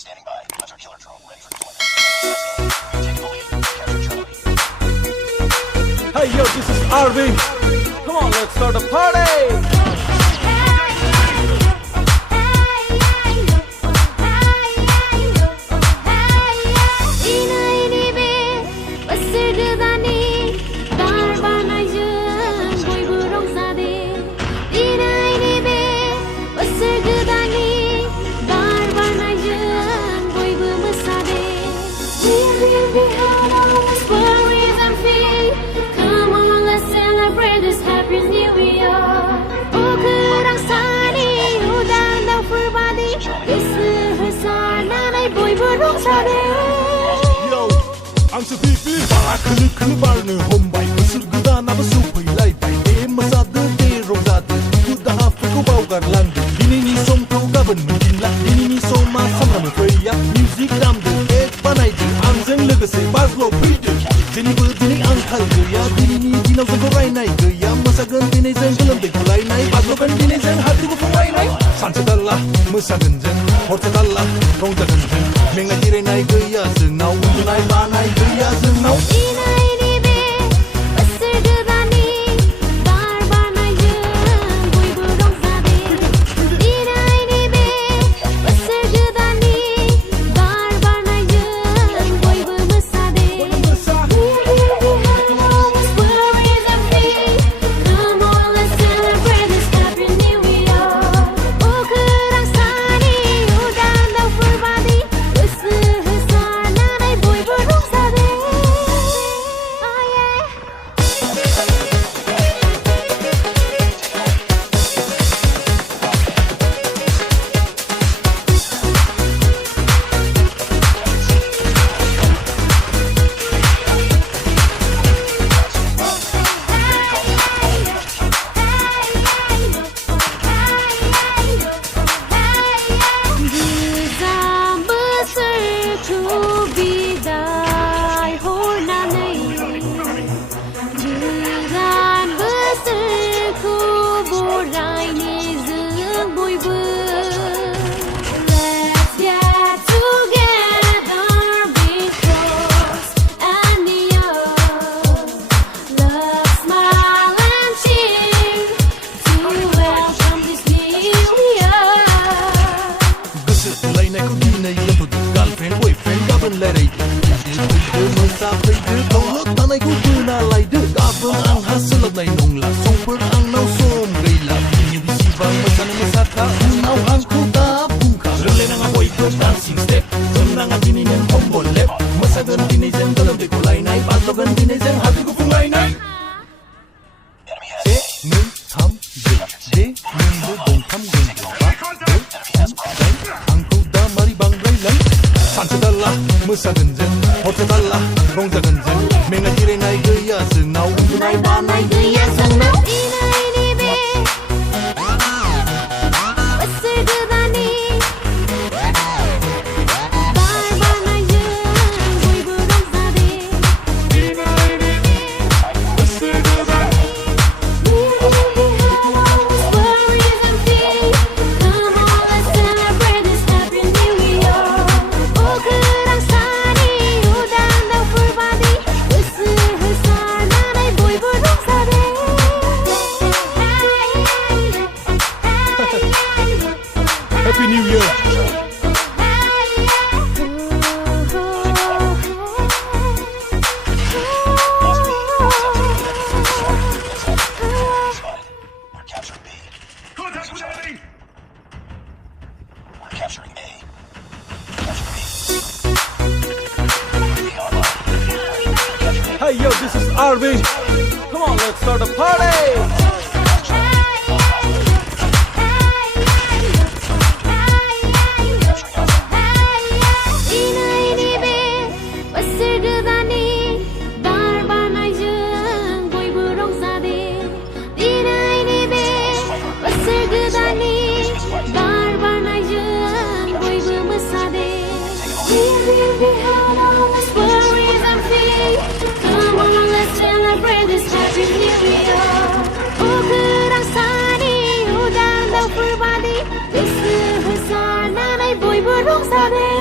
standing by. Hunter killer drone ready for deployment. We've taken the lead. Capture Charlie. Hey yo, this is RV. Come on, let's start a party. Yo, ang sa pipi Bakal barne hombay Masur guda na basu pailay bay Masada de rogada Kuda hafi ko bawgar lande Dini ni som kau gaban menjinla Dini ni som masam rame kaya Music damde ek banay di Anjeng legase bazlo pide Dini berdini angkal gaya Dini ni dinaw zang koray nay gaya Masagan dini zang galamde kulay nay Bazlo kan dini zang hati ko pulay nay Sansadala masagan zang Hortadala rongdagan zang Menga dire nay gaya zang Now untunay banay gaya zang Now Masaganjan, hortadala, rongdaganjan Menga dire nay gaya zang Now untunay banay gaya zang Now Happy New Year! We're capturing B. Contact with enemy! We're capturing A. Capturing B. Hey yo, this is RV. Come on, let's start a party. Bye.